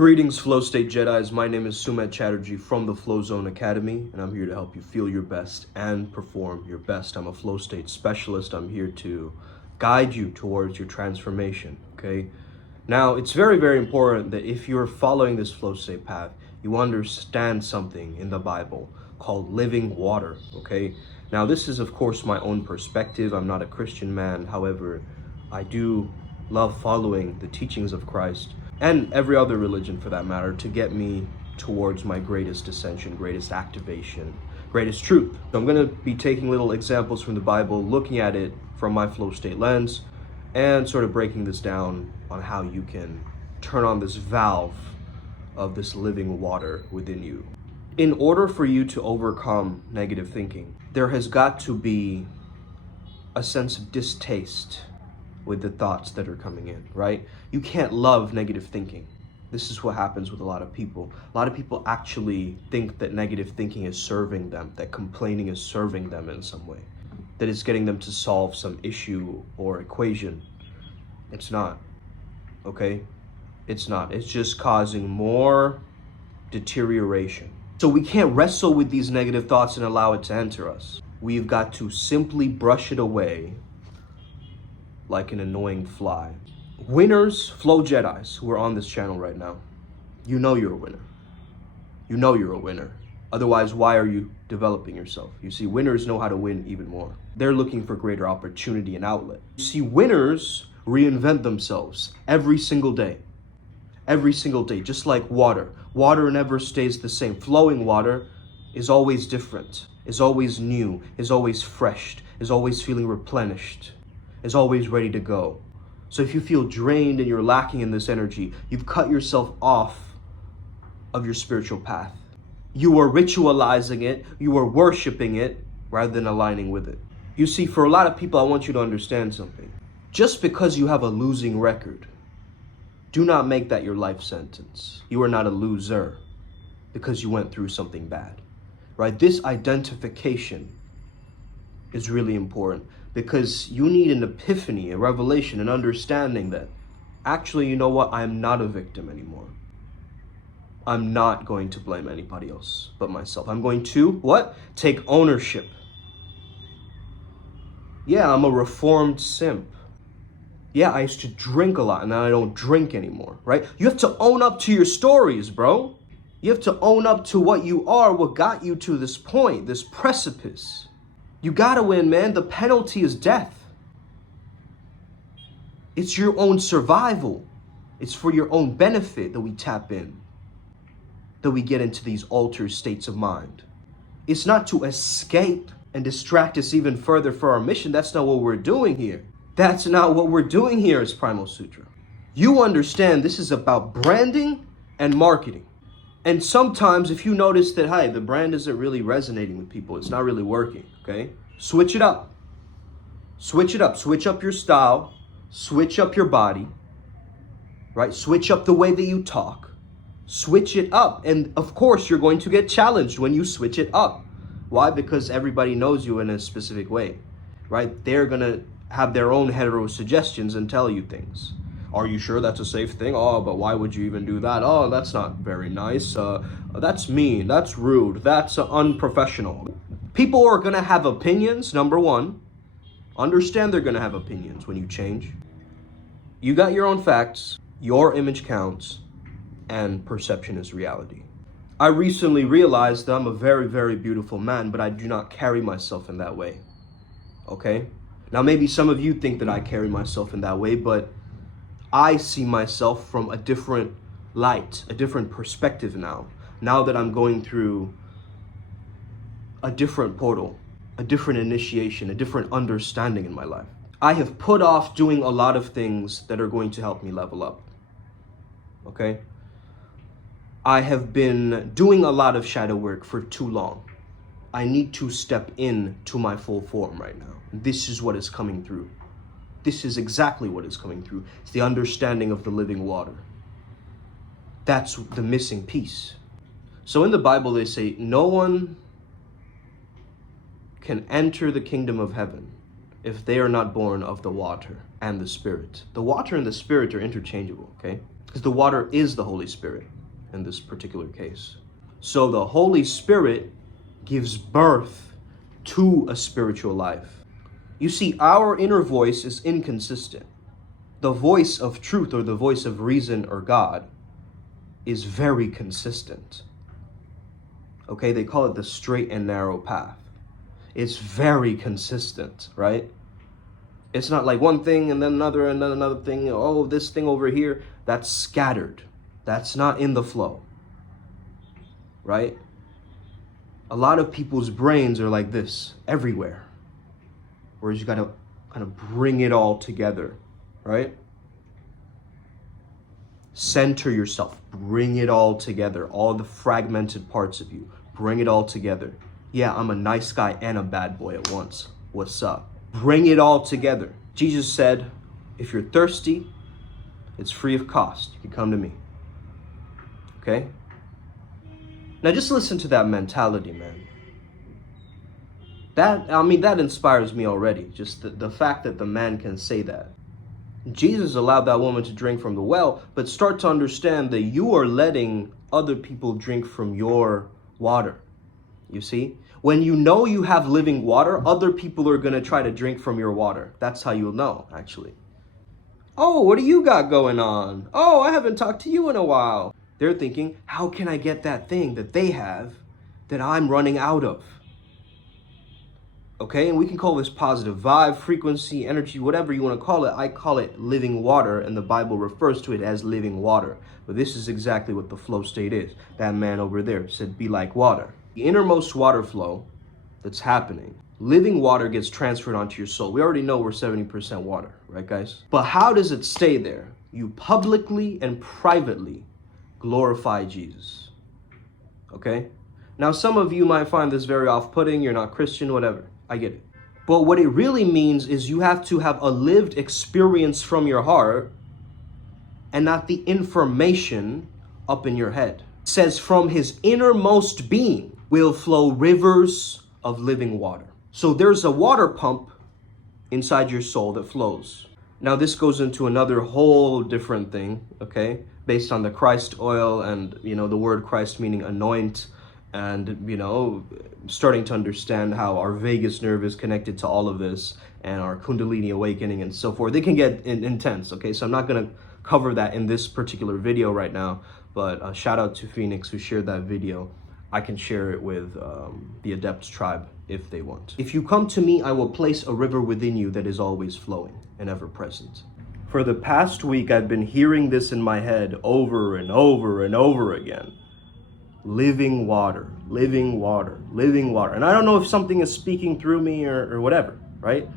Greetings, Flow State Jedis. My name is Sumet Chatterjee from the Flow Zone Academy, and I'm here to help you feel your best and perform your best. I'm a Flow State specialist. I'm here to guide you towards your transformation, okay? Now, it's very, very important that if you're following this Flow State path, you understand something in the Bible called living water, okay? Now, this is, of course, my own perspective. I'm not a Christian man. However, I do love following the teachings of Christ and every other religion for that matter to get me towards my greatest ascension, greatest activation, greatest truth. So I'm going to be taking little examples from the Bible, looking at it from my flow state lens, and sort of breaking this down on how you can turn on this valve of this living water within you. In order for you to overcome negative thinking, there has got to be a sense of distaste with the thoughts that are coming in, right? You can't love negative thinking. This is what happens with a lot of people. A lot of people actually think that negative thinking is serving them, that complaining is serving them in some way, that it's getting them to solve some issue or equation. It's not, okay? It's not. It's just causing more deterioration. So we can't wrestle with these negative thoughts and allow it to enter us. We've got to simply brush it away like an annoying fly. Winners, Flow Jedis who are on this channel right now, you know you're a winner. You know you're a winner. Otherwise, why are you developing yourself? You see, winners know how to win even more. They're looking for greater opportunity and outlet. You see, winners reinvent themselves every single day. Every single day, just like water. Water never stays the same. Flowing water is always different, is always new, is always fresh, is always feeling replenished, is always ready to go. So if you feel drained and you're lacking in this energy, you've cut yourself off of your spiritual path. You are ritualizing it, you are worshiping it, rather than aligning with it. You see, for a lot of people, I want you to understand something. Just because you have a losing record, do not make that your life sentence. You are not a loser because you went through something bad, right? This identification is really important, because you need an epiphany, a revelation, an understanding that actually, you know what, I'm not a victim anymore. I'm not going to blame anybody else but myself. I'm going to, what? Take ownership. Yeah, I'm a reformed simp. Yeah, I used to drink a lot and now I don't drink anymore, right? You have to own up to your stories, bro. You have to own up to what you are, what got you to this point, this precipice. You gotta win, man. The penalty is death. It's your own survival. It's for your own benefit that we tap in, that we get into these altered states of mind. It's not to escape and distract us even further for our mission. That's not what we're doing here. That's not what we're doing here as Primal Sutra. You understand this is about branding and marketing. And sometimes if you notice that, hey, the brand isn't really resonating with people, it's not really working, okay? Switch it up. Switch it up. Switch up your style. Switch up your body, right? Switch up the way that you talk. Switch it up. And of course, you're going to get challenged when you switch it up. Why? Because everybody knows you in a specific way, right? They're going to have their own hetero suggestions and tell you things. Are you sure that's a safe thing? Oh, but why would you even do that? Oh, that's not very nice. That's mean. That's rude. That's unprofessional. People are going to have opinions, number one. Understand they're going to have opinions when you change. You got your own facts. Your image counts. And perception is reality. I recently realized that I'm a very, very beautiful man, but I do not carry myself in that way. Okay? Now, maybe some of you think that I carry myself in that way, but I see myself from a different light, a different perspective now. Now that I'm going through a different portal, a different initiation, a different understanding in my life. I have put off doing a lot of things that are going to help me level up. Okay? I have been doing a lot of shadow work for too long. I need to step in to my full form right now. This is what is coming through. This is exactly what is coming through. It's the understanding of the living water. That's the missing piece. So in the Bible, they say, no one can enter the kingdom of heaven if they are not born of the water and the spirit. The water and the spirit are interchangeable, okay? because the water is the Holy Spirit in this particular case. So the Holy Spirit gives birth to a spiritual life. You see, our inner voice is inconsistent. The voice of truth, or the voice of reason, or God, is very consistent. Okay, they call it the straight and narrow path. It's very consistent, right? It's not like one thing and then another thing. Oh, this thing over here, that's scattered. That's not in the flow, right? A lot of people's brains are like this everywhere, whereas you got to kind of bring it all together, right? Center yourself, bring it all together, all the fragmented parts of you, bring it all together. Yeah, I'm a nice guy and a bad boy at once. What's up? Bring it all together. Jesus said, if you're thirsty, it's free of cost. You can come to me. Okay? Now just listen to that mentality, man. That inspires me already. Just the fact that the man can say that. Jesus allowed that woman to drink from the well, but start to understand that you are letting other people drink from your water. You see? When you know you have living water, other people are going to try to drink from your water. That's how you'll know, actually. Oh, what do you got going on? Oh, I haven't talked to you in a while. They're thinking, how can I get that thing that they have that I'm running out of? Okay, and we can call this positive vibe, frequency, energy, whatever you want to call it. I call it living water, and the Bible refers to it as living water. But this is exactly what the flow state is. That man over there said, be like water. The innermost water flow that's happening, living water gets transferred onto your soul. We already know we're 70% water, right, guys? But how does it stay there? You publicly and privately glorify Jesus, okay? Now, some of you might find this very off-putting. You're not Christian, whatever. I get it. But what it really means is you have to have a lived experience from your heart and not the information up in your head. It says from his innermost being will flow rivers of living water. So there's a water pump inside your soul that flows. Now this goes into another whole different thing, okay? Based on the Christ oil and, the word Christ meaning anoint, and, starting to understand how our vagus nerve is connected to all of this and our Kundalini awakening and so forth. It can get intense, okay? So I'm not going to cover that in this particular video right now, but shout out to Phoenix who shared that video. I can share it with the Adepts tribe if they want. If you come to me, I will place a river within you that is always flowing and ever present. For the past week, I've been hearing this in my head over and over and over again. Living water, living water, living water. And I don't know if something is speaking through me or whatever, right?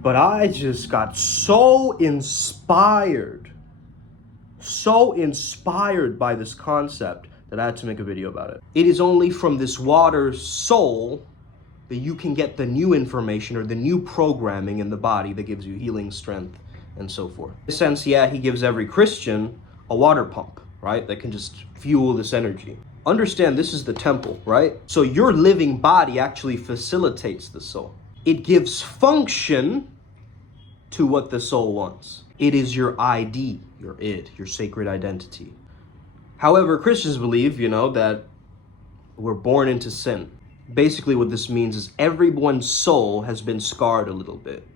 But I just got so inspired by this concept that I had to make a video about it. It is only from this water soul that you can get the new information or the new programming in the body that gives you healing, strength, and so forth. In a sense, yeah, he gives every Christian a water pump, right? That can just fuel this energy. Understand, this is the temple, right? So your living body actually facilitates the soul. It gives function to what the soul wants. It is your ID, your id, your sacred identity. However, Christians believe, that we're born into sin. Basically what this means is everyone's soul has been scarred a little bit,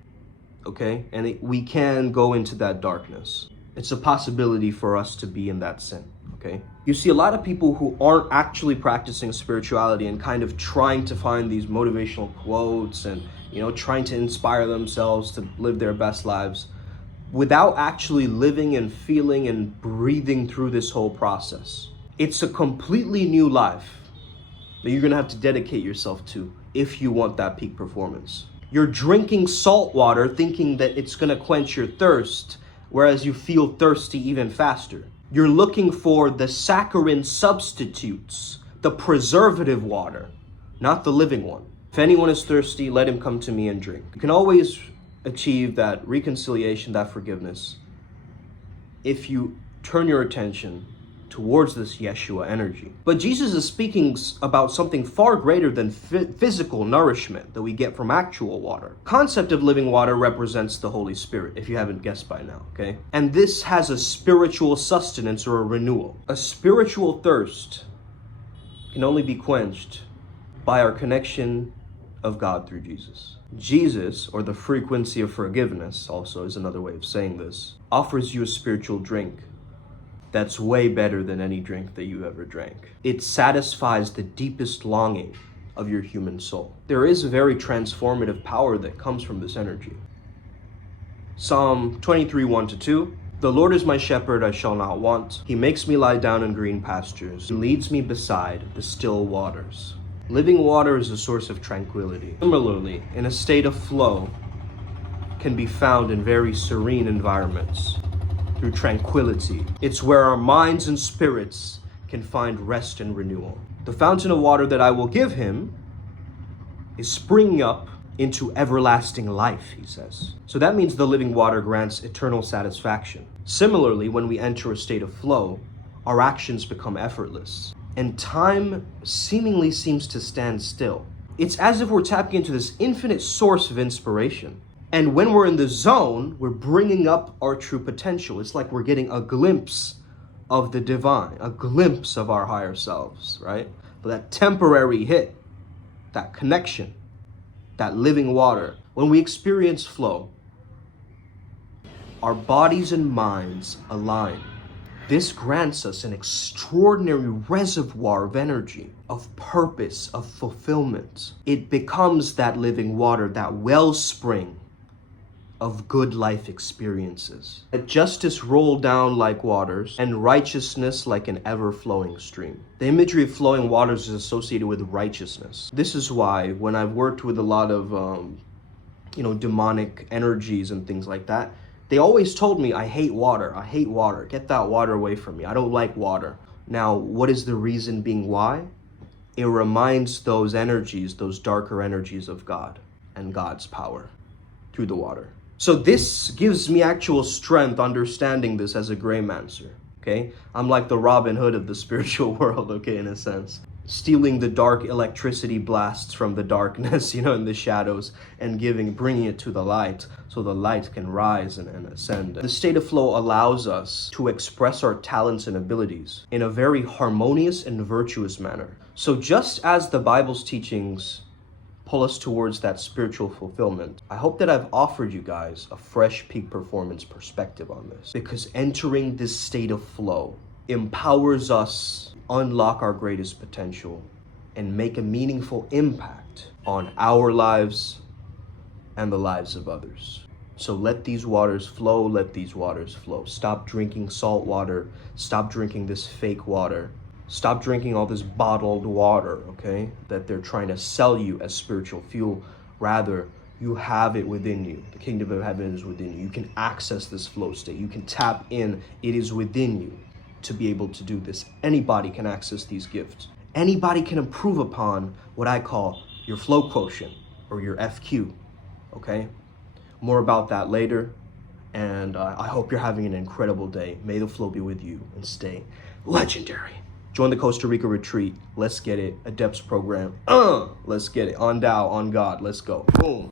okay? And we can go into that darkness. It's a possibility for us to be in that sin, okay? You see a lot of people who aren't actually practicing spirituality and kind of trying to find these motivational quotes and, trying to inspire themselves to live their best lives without actually living and feeling and breathing through this whole process. It's a completely new life that you're gonna have to dedicate yourself to if you want that peak performance. You're drinking salt water thinking that it's gonna quench your thirst, whereas you feel thirsty even faster. You're looking for the saccharine substitutes, the preservative water, not the living one. If anyone is thirsty, let him come to me and drink. You can always achieve that reconciliation, that forgiveness, if you turn your attention towards this Yeshua energy. But Jesus is speaking about something far greater than physical nourishment that we get from actual water. Concept of living water represents the Holy Spirit, if you haven't guessed by now, okay? And this has a spiritual sustenance or a renewal. A spiritual thirst can only be quenched by our connection of God through Jesus. Jesus, or the frequency of forgiveness, also is another way of saying this, offers you a spiritual drink that's way better than any drink that you ever drank. It satisfies the deepest longing of your human soul. There is a very transformative power that comes from this energy. Psalm 23, 1-2. The Lord is my shepherd, I shall not want. He makes me lie down in green pastures and leads me beside the still waters. Living water is a source of tranquility. Similarly, in a state of flow can be found in very serene environments through tranquility. It's where our minds and spirits can find rest and renewal. The fountain of water that I will give him is springing up into everlasting life, he says. So that means the living water grants eternal satisfaction. Similarly, when we enter a state of flow, our actions become effortless, and time seemingly seems to stand still. It's as if we're tapping into this infinite source of inspiration. And when we're in the zone, we're bringing up our true potential. It's like we're getting a glimpse of the divine, a glimpse of our higher selves, right? But that temporary hit, that connection, that living water, when we experience flow, our bodies and minds align. This grants us an extraordinary reservoir of energy, of purpose, of fulfillment. It becomes that living water, that wellspring of good life experiences. Let justice roll down like waters, and righteousness like an ever-flowing stream. The imagery of flowing waters is associated with righteousness. This is why when I've worked with a lot of, demonic energies and things like that, they always told me, I hate water, get that water away from me, I don't like water. Now, what is the reason being why? It reminds those energies, those darker energies of God and God's power through the water. So this gives me actual strength understanding this as a graymancer, okay? I'm like the Robin Hood of the spiritual world, okay, in a sense. Stealing the dark electricity blasts from the darkness, in the shadows, and bringing it to the light so the light can rise and ascend. The state of flow allows us to express our talents and abilities in a very harmonious and virtuous manner. So just as the Bible's teachings pull us towards that spiritual fulfillment, I hope that I've offered you guys a fresh peak performance perspective on this, because entering this state of flow empowers us unlock our greatest potential and make a meaningful impact on our lives and the lives of others. So let these waters flow, let these waters flow. Stop drinking salt water, stop drinking this fake water, stop drinking all this bottled water, okay, that they're trying to sell you as spiritual fuel. Rather, you have it within you. The kingdom of heaven is within you. You can access this flow state. You can tap in. It is within you to be able to do this. Anybody can access these gifts. Anybody can improve upon what I call your flow quotient or your FQ, okay? More about that later, and I hope you're having an incredible day. May the flow be with you and stay legendary. Join the Costa Rica retreat. Let's get it. Adepts program. Let's get it. On Tao, on God. Let's go. Boom.